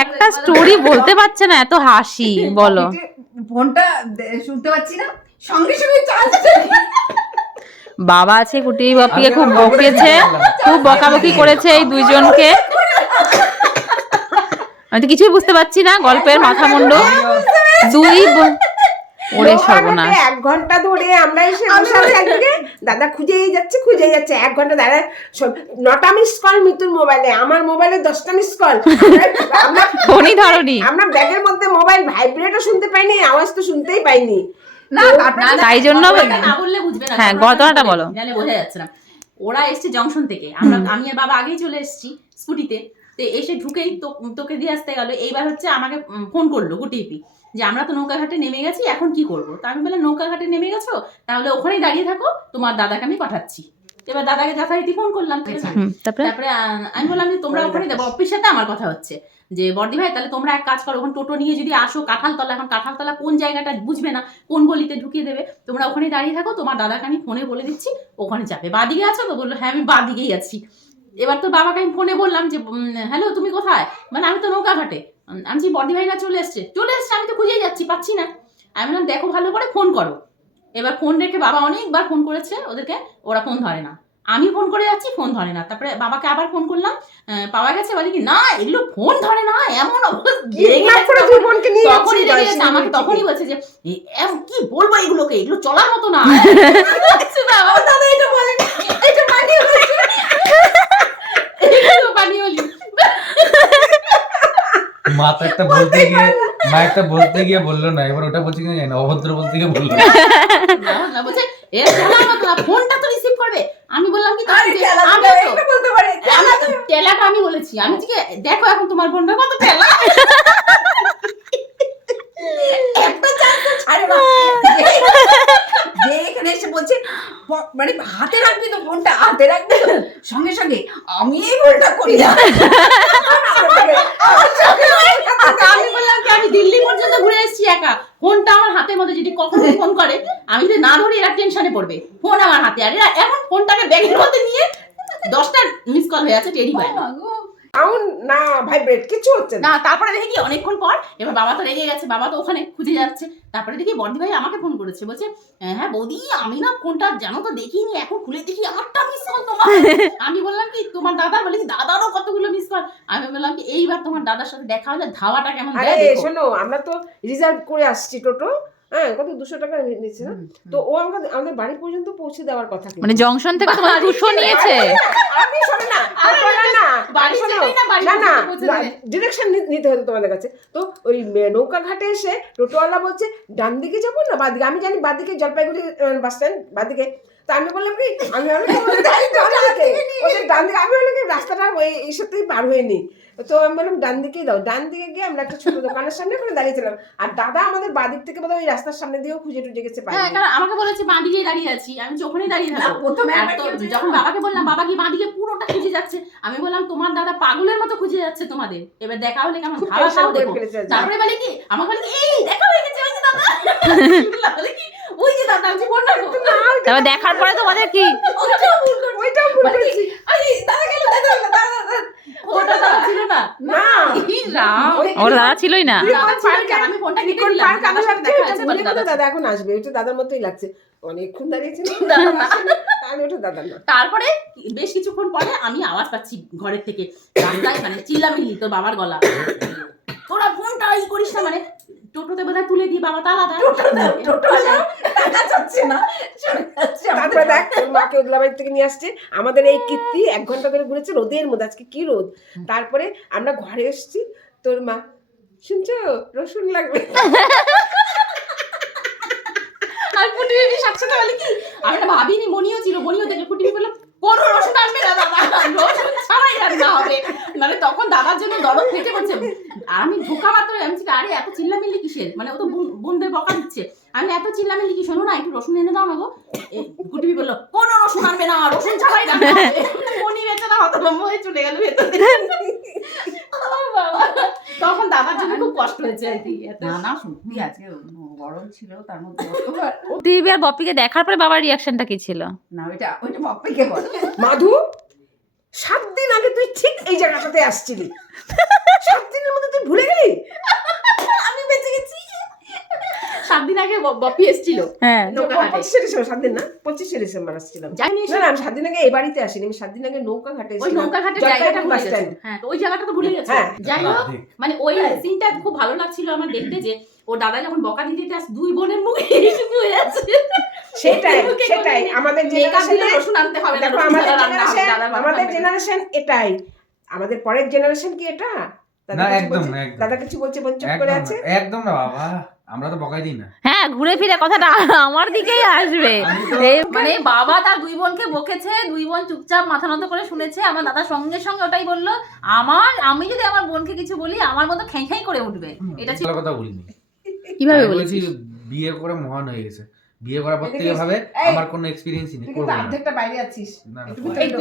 একটা স্টোরি বলতে পারছে না, এত হাসি। বলো। ফোনটা শুনতে পাচ্ছি না, সঙ্গে সঙ্গে চার্জ। বাবা আছে কুটি বাপিকে খুব বকেছে, খুব বকাবকি করেছে এই দুইজনকে। আমি তো কিছুই বুঝতে পারছি না গল্পের মাথা মুন্ডু। ওরে সর্বনাশ, 1 ঘন্টা ধরে আমরা এসে বসে আছি, একদিকে দাদা খুঁজেই যাচ্ছে 1 ঘন্টা। দাদা 9টা মিস কল মিতুর মোবাইলে, আমার মোবাইলে 10টা মিস কল। আমরা ফোনই ধরনি। আমরা ব্যাগের মধ্যে মোবাইল ভাইব্রেটও শুনতে পাইনি, আওয়াজ তো শুনতেই পাইনি। তাই জন্য না বললে বুঝবে না। হ্যাঁ, ঘটনাটা বলো। জানে বোঝা যাচ্ছে না। ওরা এসছে জংশন থেকে, আমি আর বাবা আগেই চলে এসেছি স্কুটিতে। তো এসে ঢুকেই তোকে দিয়ে আসতে গেল। এইবার হচ্ছে আমাকে ফোন করলো গুটিপি যে আমরা তো নৌকাঘাটে নেমে গেছি, এখন কি করবো। তা আমি বললাম নৌকাঘাটে নেমে গেছো, তাহলে ওখানেই দাঁড়িয়ে থাকো, তোমার দাদাকে আমি পাঠাচ্ছি। এবার দাদাকে যথারীতি ফোন করলাম। তারপরে আমি বললাম যে তোমরা ওখানে যাবো, অফিস সাথে আমার কথা হচ্ছে যে বর্দি ভাই তাহলে তোমরা এক কাজ করো, ওখানে টোটো নিয়ে যদি আসো কাঁঠালতলা, এখন কাঁঠালতলা কোন জায়গাটা বুঝবে না, কোন গলিতে ঢুকিয়ে দেবে, তোমরা ওখানে দাঁড়িয়ে থাকো, তোমার দাদাকে আমি ফোনে বলে দিচ্ছি ওখানে যাবে। বাদিকে আছো তো? বললো হ্যাঁ আমি বাদিকেই আছি। এবার তো বাবাকে আমি ফোনে বললাম যে হ্যালো তুমি কোথায়, মানে আমি তো নৌকাঘাটে। আমি যে বর্দি ভাইরা চলে এসছে, আমি তো খুঁজেই যাচ্ছি, পাচ্ছি না। আমি বললাম দেখো ভালো করে ফোন করো। এবার ফোন রেখে বাবা অনেকবার ফোন করেছে ওদেরকে, ওরা ফোন ধরে না। আমি ফোন করে যাচ্ছি, ফোন ধরে না। তারপরে বাবাকে আবার ফোন করলাম, পাওয়া গেছে? বলে কি না এগুলো ফোন ধরে না, এমন আমাকে তখনই বলছে যে কি বলবো এগুলোকে, এগুলো চলার মতো না। মা একটা বলতে গিয়ে বললো না, এবার ওটা বলছে কিনা জানি না, অভদ্র বলতে গিয়ে বললো না। বলছে ফোনটা তো রিসিভ করবে। আমি বললাম কি টেলাটা আমি বলেছি, আমি ঠিক দেখো এখন তোমার ফোনটা কত টেলা। একটা চান্স ছাড়ে না যে এখানে এসে বলছে মানে হাতে রাখবি তো ফোনটা, হাতে রাখবি তো, সঙ্গে সঙ্গে আমি এই ভুলটা করি না। আমি বললাম কি আমি দিল্লি পর্যন্ত ঘুরে এসেছি একা, ফোনটা আমার হাতের মধ্যে, যদি কখনো ফোন করে আমি যদি না ধরি এরা টেনশনে পড়বে। ফোন আমার হাতে, আর এরা এখন ফোনটাকে ব্যাগের মধ্যে নিয়ে 10টা মিস কল হয়ে আছে, টেরি পায় না ভাইব্রেট কিছু হচ্ছে না। তারপরে দেখি কি অনেকক্ষণ পর এবার বাবা তো রেগে গেছে, বাবা তো ওখানে খুঁজে যাচ্ছে। তারপরে দেখি বর্দি ভাই আমাকে ফোন করেছে, বলছে হ্যাঁ বৌদি আমি না ফোনটা জানো তো দেখিনি, এখন খুলে দেখি 8টা মিস কল তোমার। আমি বললাম কি তোমার দাদা, বলে কি দাদারও কতগুলো মিস কল। আমি বললাম কি এইবার তোমার দাদার সাথে দেখা হলে ধাওয়াটা কেমন দেয় দেখো। শোনো আমরা তো রিজার্ভ করে আসছি টোটো, হ্যাঁ কত 200 টাকা নিয়েছে না, তো ও আমাদের বাড়ি পর্যন্ত পৌঁছে দেওয়ার কথা। মানে জংশন থেকে তোমার 200 নিয়েছে? আমি শোনো না ডিরেকশন নিতে হতো তোমাদের কাছে। তো ওই নৌকা ঘাটে এসে টোটোওয়ালা বলছে ডান দিকে যাবো না বাদিকে, আমি জানি বাদিকে, জলপাইগুড়ি বাস স্ট্যান্ড বাদিকে। তো আমি বললাম কি আমি ডান দিকে, আমি বললাম কি রাস্তাটা এই সাথেই পার হয়নি, তো আমি বললাম ডান দিকেই দাও। ডান দিকে গিয়ে আমরা একটা ছোট দোকানের সামনে করে দাঁড়িয়েছিলাম, আর দাদা আমাদের বাদিক থেকে বোধহয় ওই রাস্তার সামনে দিয়েও খুঁজে টুজে গেছে। আমাকে বলেছে বাঁদিকেই দাঁড়িয়ে আছি, আমি ওখানেই দাঁড়িয়ে থাকবো। প্রথমে যখন বাবাকে বললাম বাবা কি বাঁদিকে পুরোটা খুঁজে যাচ্ছে, আমি বললাম তোমার দাদা পাগলের মতো খুঁজে যাচ্ছে তোমাদের, এবার দেখা হলে কেমন খাওয়া খাও দেখো। তারপরে বলে কি আমাকে বলে কি এই দেখা হয়ে গেছে, ওই যে দাদা, বলে কি ওই যে দাদা, আমি বললাম তবে দেখার পরে তোমাদের কি ওইটাও ভুল করেছি। আরে দাদা গেল, দাদা ওটা দাদা ছিল না, না ওর দাদা ছিলই না। আমি ফোনটা কেটে দিলাম, দাদার সাথে দেখা হয়েছে বলে দাদা এখন আসবে, ওটা দাদার মতোই লাগছে, অনেকক্ষণ দাঁড়িয়েছে। তারপরে বেশ কিছুক্ষণ পরে আমি আওয়াজ পাচ্ছি ঘরের থেকে, রাস্তায় মানে চিল্লামিল্লি, তোর বাবার গলা, তোরা ফোনটা ই করিস না, মানে টোটোতে বোধহয় তুলে দিয়ে বাবা তালা দেয়। তারপরে দেখ মাকে উদলাবাড়ি থেকে নিয়ে আসছে, আমাদের এই কীর্তি 1 ঘন্টা ধরে ঘুরেছে রোদের মধ্যে, আজকে কি রোদ। তারপরে আমরা ঘরে এসছি, তোর মা শুনছো রসুন লাগবে, আর ফুটি বেবি সাথে বলে কি আমি না ভাবিনি, মনিও ছিল, মনিও দেখে ফুটি বলল কোন রসুন আনবে না দাদা, রসুন ছাড়াই রান্না হবে। মানে তখন দাদার জন্য দরদ ফেটে পড়ছে। আমি ঢোকা মাত্র আমি আরে এত চিল্লামিল্লি কিসের, মানে ও তো বোনদের বকা দিচ্ছে, আমি এত চিল্লামিল্লি কি, শোনো না একটু রসুন এনে দাও না গো। ফুটি বললো কোন রসুন আনবে না, রসুন ছাড়াই রান্না হবে। মনি বেচারা হতভম্ব হয়ে চলে গেল ভেতরে। তখন দাদার জন্য খুব কষ্ট হয়েছে আর কি। না সত্যি আজকে গরম ছিল, তার মধ্যে টিভি আর বপিকে দেখার পরে বাবার রিয়াকশনটা কি ছিল? না ওইটা বপ্পিকে বল। মাধু 7 দিন আগে তুই ঠিক এই জায়গাটাতে আসছিলি, 7 দিনের মধ্যে তুই আগে বপি এসেছিল হ্যাঁ নৌকাঘাটে। 25শে ডিসেম্বর, 7 দিন না, 25শে ডিসেম্বর আসছিলাম। জানি না না, আমি 7 দিন আগে এই বাড়িতে আসিনি, আমি 7 দিন আগে নৌকাঘাটে ওই এসেছিলাম। নৌকাঘাটের জলপাইগুড়ি জায়গাটা ভুলে বাস গেছে। স্ট্যান্ড। হ্যাঁ, তো ওই জায়গাটা তো ভুলে গেছে। হ্যাঁ। যাই হোক, মানে ওই সিনটা খুব ভালো লাগছিল আমার দেখতে, যে ও দাদা যখন বকা দিতে দিতে আসে, দুই বোনের মুখে এইটুকু হয়ে আছে। সেটাই মুখে সেটাই কোনো আমাদের মেকআপ দিলে জেনারেশনে, রসুন আনতে হবে না, দেখো রসুন আমাদের ছাড়া রান্না হবে, জেনারেশন, দাদার বাবা আমাদের রান্না জেনারেশন এটাই। আমাদের পরের জেনারেশন কি এটা? দাদা না, কিছু একদম বলছে? না, একদম। দাদা কিছু বলছে, বোন চুপ করে আছে। একদম না বাবা, আমরা তো বকাই দিই না। হ্যাঁ ঘুরে ফিরে কথাটা আমার দিকেই আসবে। মানে বাবা তার দুই বোনকে বকেছে, দুই বোন চুপচাপ মাথা নত করে শুনেছে। আমার দাদা সঙ্গে সঙ্গে ওটাই বললো, আমি যদি আমার বোনকে কিছু বলি আমার মতো খ্যাঁ খ্যাঁ করে উঠবে। এটা ছিল ভালো কথা বলিনি। কিভাবে আমি বলেছি? বলেছি বিয়ে করে মহান হয়ে গেছে, বিয়ে করার পর থেকে এদিকে ভাবে এই, আমার কোনো এক্সপিরিয়েন্সই নেই, তুই করবো কিন্তু না। অর্ধেকটা বাইরে আছিস। না, না, একটু পরে। ভিতরে ঢোক।